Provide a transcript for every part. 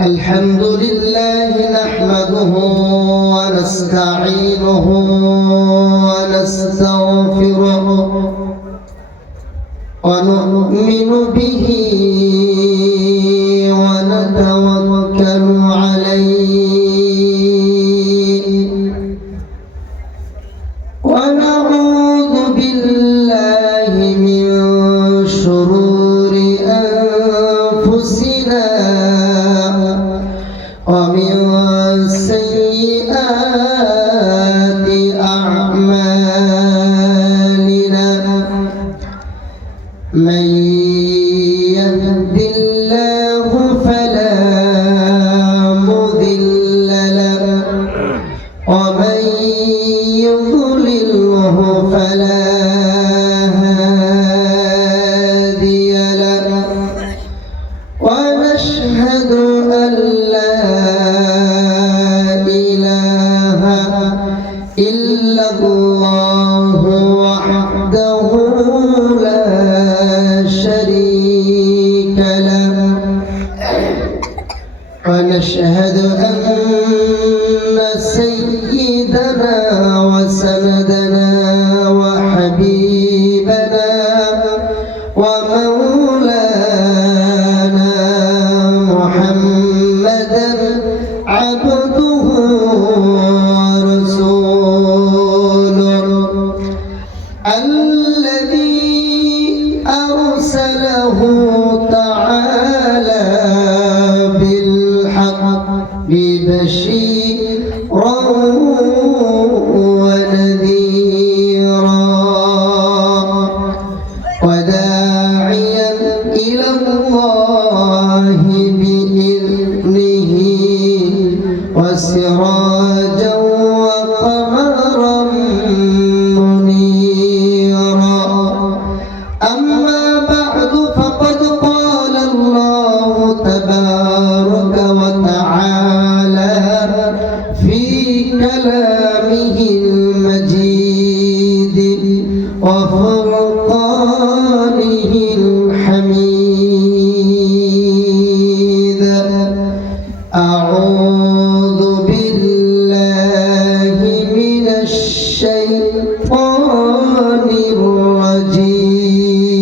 الحمد لله نحمده ونستعينه ونستغفره ونؤمن به ونتوكل عليه ونعوذ بالله من شرور أنفسنا ومن سيئات أعمالنا من يهد الله فلا مضل له ومن يضلله فلا هادي له ونشهد أن لا إله إلا الله وحده لا شريك له ونشهد أن سيدنا وسندنا وحبيبنا ومولانا محمدا عبده ورسوله الذي أرسله تعالى بالحق بشيرا ونذيرا وداعيا إلى الله بإذنه وسراجا وقمرا منيرا أما بعد فقد قال الله تبارك وتعالى في كلامه المجيد وفرقانه الحميد أعوذ بالله من الشيطان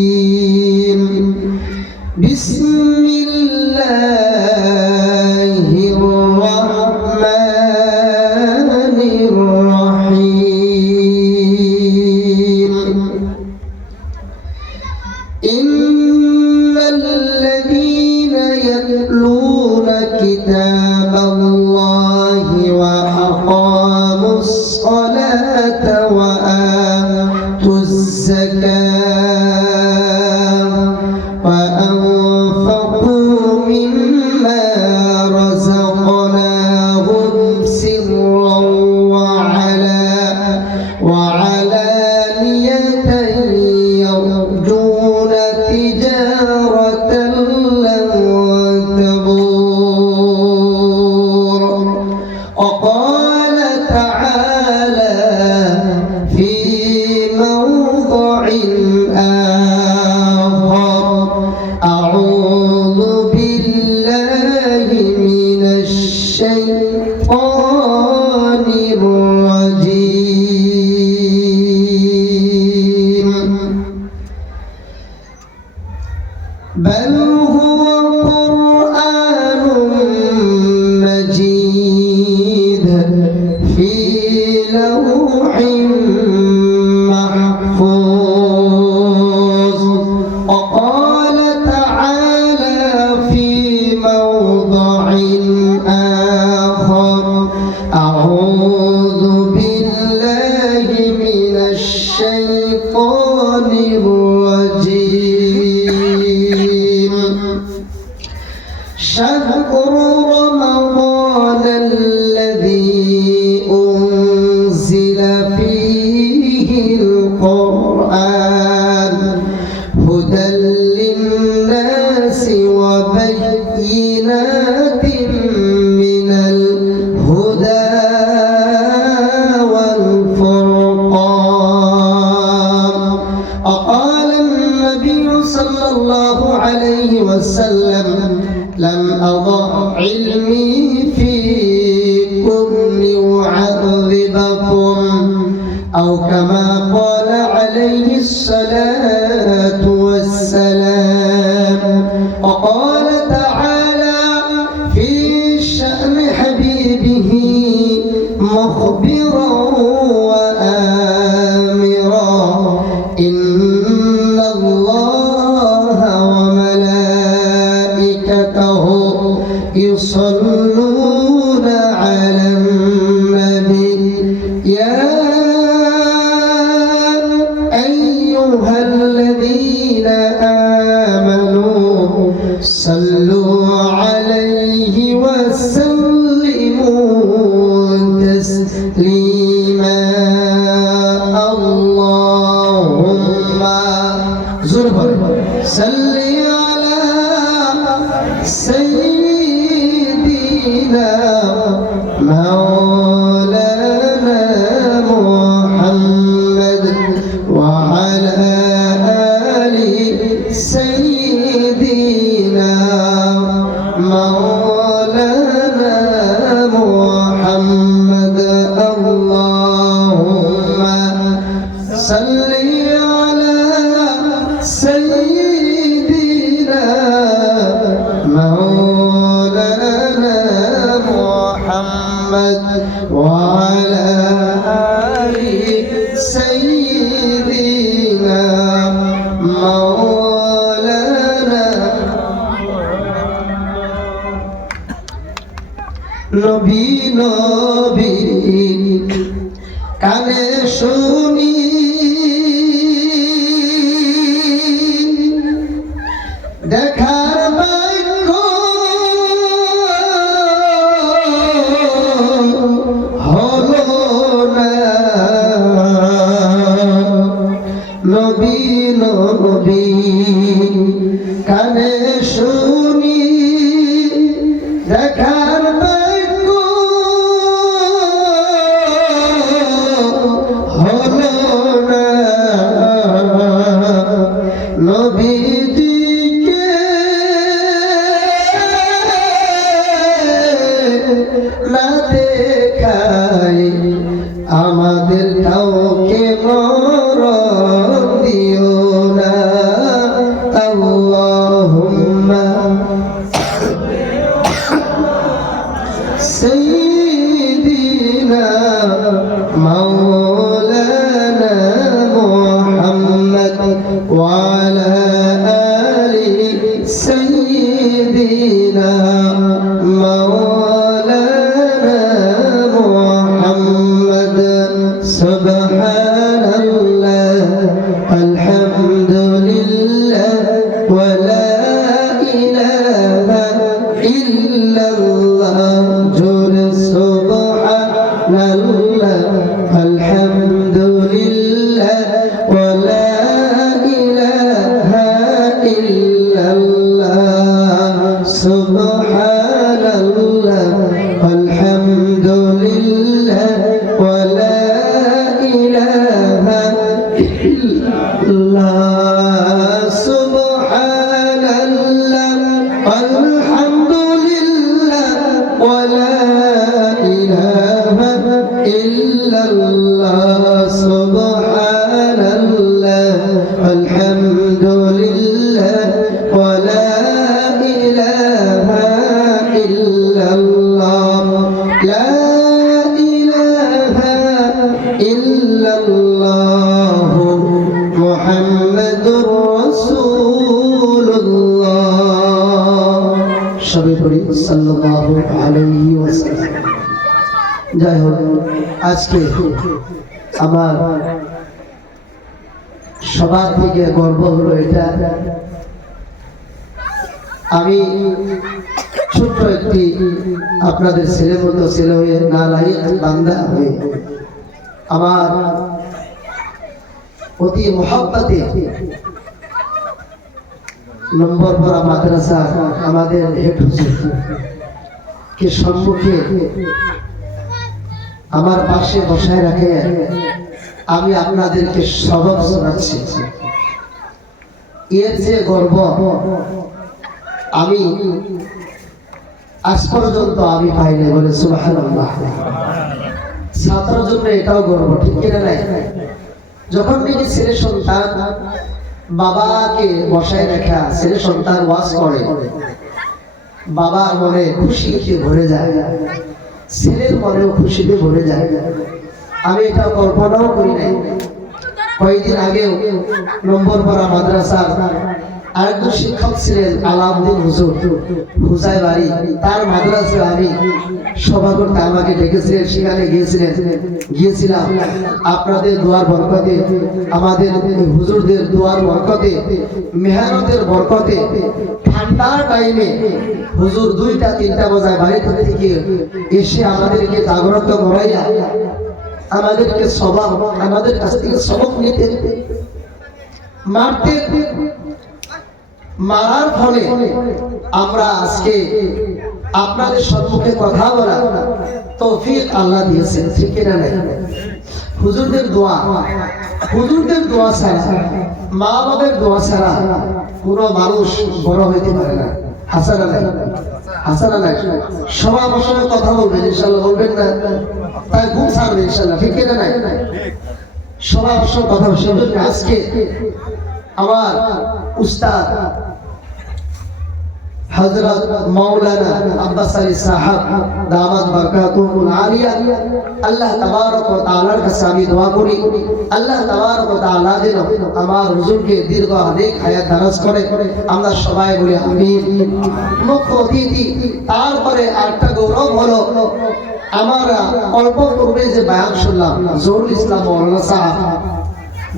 الرجيم بسم الله الرحمن الرحيم إن الذين يتلون كتاب الله وأقاموا الصلاة وآتوا الزكاة وأنفقوا مما رزقناهم سرا وعلانية يرجون تجارة لن تبور وقال تعالى في موضع آخر أعوذ بالله من الشيطان الرجيم بل هو قرآن مجيد في لوح محفوظ وقال تعالى في موضع آخر أعوذ بالله من الشيطان الرجيم شهر رمضان الذي أنزل فيه القرآن هدى للناس وبينات من الهدى والفرقان وقال النبي صلى الله عليه وسلم لم أضع علمي فيكم ليعذبكم أو كما قال عليه الصلاة والسلام. وقال تعالى في شأن حبيبه مخبرا وآمرا إن الله وملائكته يصلون على النبي يا أيها الذين آمنوا صلوا عليه وسلموا تسليما. اللهم صل على سيدنا مولانا محمد وعلى آل سيدنا مولانا محمد. اللهم صل على سيدنا مولانا محمد وعلى آل سيدنا مولانا. নবী নবী কানে শুনি দেখার ভাগ্য হলো না। নবী নবী কানে শুনি দেখার ভাগ্য হলো না। নবীজিকে না দেখাই আমাদের কাউকে মরণ দিও না। আল্লাহুম্মা سيدنا مولانا محمد وعلى آل سيدنا مولانا محمد. سبحان الله الحمد لله ولا إله إلا الله. سبحان الله الحمد لله ولا إله إلا الله. سبحان الله الحمد لله ولا إله إلا الله. سبحان الله الحمد لله ولا إله إلا الله. سبحان الله الحمد لله ولا إله إلا الله. لا إله إلا الله محمد رسول الله. সবে পড়ি সাল্লাল্লাহু আলাইহি ওয়াসাল্লাম। যাই হোক, আজকে আমার সবার থেকে গর্ব হলো এটা, আমি ছোট্ট একটি আপনাদের ছেলের মতো ছেলে হয়ে নালায়েক বান্দা হয়ে আমার অতি মহব্বতে নম্বরপাড়া মাদ্রাসা আমাদের হেড হুজুর কে সম্মুখে আমার পাশে বসায় রাখে আমি আপনাদেরকে সবক শোনাচ্ছি। এর যে গর্ব আমি আজ পর্যন্ত আমি পাইনি, বলে সুবহানাল্লাহ। ছাত্রের জন্য এটাও গর্ব, ঠিক কিনা নাই? যখন নাকি ছেলে সন্তান বাবাকে বসায় রেখা ছেলে সন্তান ওয়াজ করে, বাবার মনে খুশিতে ভরে যায়, ছেলের মনেও খুশিতে ভরে যায়। আমি এটা কল্পনাও করি নাই। কয়েকদিন আগেও নম্বরপাড়া মাদ্রাসার আরেকজন শিক্ষক ছিলেন আলাউদ্দিন হুজুর, হুজাই বাড়ি, তার মাদ্রাসায় আমি সভা করতে আমাকে ডেকেছিলেন, সেখানে গিয়েছিলাম। আপনাদের দোয়ার বরকতে, আমাদের হুজুরদের দোয়ার বরকতে, মেহনতের বরকতে ঠান্ডার টাইমে হুজুর 2টা-3টা বাজায় বাড়ি থেকে এসে আমাদেরকে জাগ্রত করাইয়া আমাদেরকে সবক, আমাদের কাছ থেকে সবক নিতে মারতে, মারার ফলে আমরা আজকে আপনাদের সম্মুখে কথা বলা তৌফিক আল্লাহ দিয়েছেন, ঠিক কিনা নাই? হুজুরদের দোয়া ছাড়া, মা বাবার দোয়া ছাড়া কোনো মানুষ বড় হইতে পারে না। হাসানা নাই, হাসানা নাই। সবাই আমার সঙ্গে কথা বলবেন ইনশাআল্লাহ, বলবেন না তাই ঘুম ছাড়বে ইনশাআল্লাহ, ঠিক কিনা নাই? সবাই আমার সঙ্গে কথা বলবেন। আজকে আমার উস্তাদ হযরত মাওলানা আব্বাস আলী সাহেব দামাত বরকাতুহুল আলিয়া, আল্লাহ তাবারক ওয়া তাআলার কাছে আমি দোয়া করি, আল্লাহ তাবারক ওয়া তাআলা যেন আমার হুজুরকে দীর্ঘ অনেক হায়াত দারাজ করে। আমরা সবাই বলি আমিন। মুখ্য অতিথি, তারপরে আরেকটা গৌরব হলো, আমরা অল্প পূর্বে যে বয়ান শুনলাম জহুরুল ইসলাম মাওলানা সাহেব,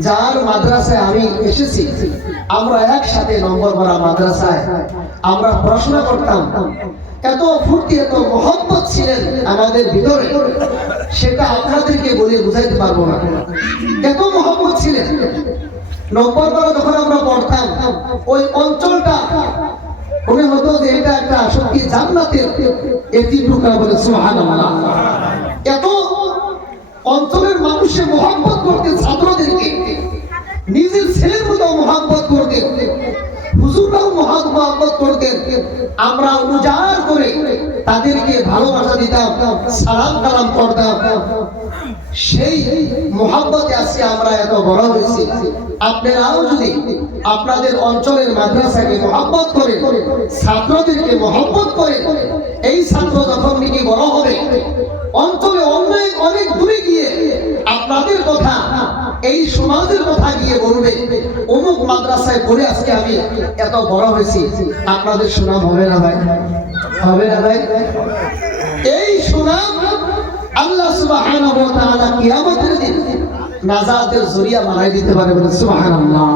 যার মাদ্রাসায় আমি এসেছি, আমরা একসাথে নম্বরপাড়া মাদ্রাসায় আমরা পড়াশোনা করতাম। এত ফুর্তি, এত মহব্বত ছিলেন আমাদের ভিতরে, সেটা আপনাদেরকে বলে বুঝাইতে পারবো না। এত মহব্বত ছিলেন। নম্বরপাড়া যখন আমরা পড়তাম, ওই অঞ্চলটা মনে হতো যে এটা একটা সত্যি জান্নাতের একটি টুকরা, বলে সুবহানাল্লাহ। এত অঞ্চলের মানুষের মহব্বত করতেন, ছাত্রদেরকে নিজের ছেলের মতো মহব্বত করতেন, হুজুররাও মহব্বত করতেন। আমরা উজাড় করে তাদেরকে ভালোবাসা দিতাম, সালাম কালাম করতাম। সেই মহব্বতে আজকে আমরা এত বড় হয়েছি। আপনারাও যদি আপনাদের অঞ্চলের মাদ্রাসাকে মহব্বত করে, ছাত্রদেরকে মহব্বত করে, এই ছাত্র যখন নাকি বড় হবে, অঞ্চলে অনেক অনেক দূরে গিয়ে আপনাদের কথা, এই সমাজের কথা গিয়ে বলবে, অমুক মাদ্রাসায় পড়ে আজকে আমি এত বড় হয়েছি। আপনাদের সুনাম হবে না ভাই? হবে না ভাই? এই সুনাম আল্লাহ সুবহানাহু ওয়া তাআলা কিয়ামতের দিন নাজাতের জরিয়া বানাই দিতে পারে, বলে সুবহানাল্লাহ।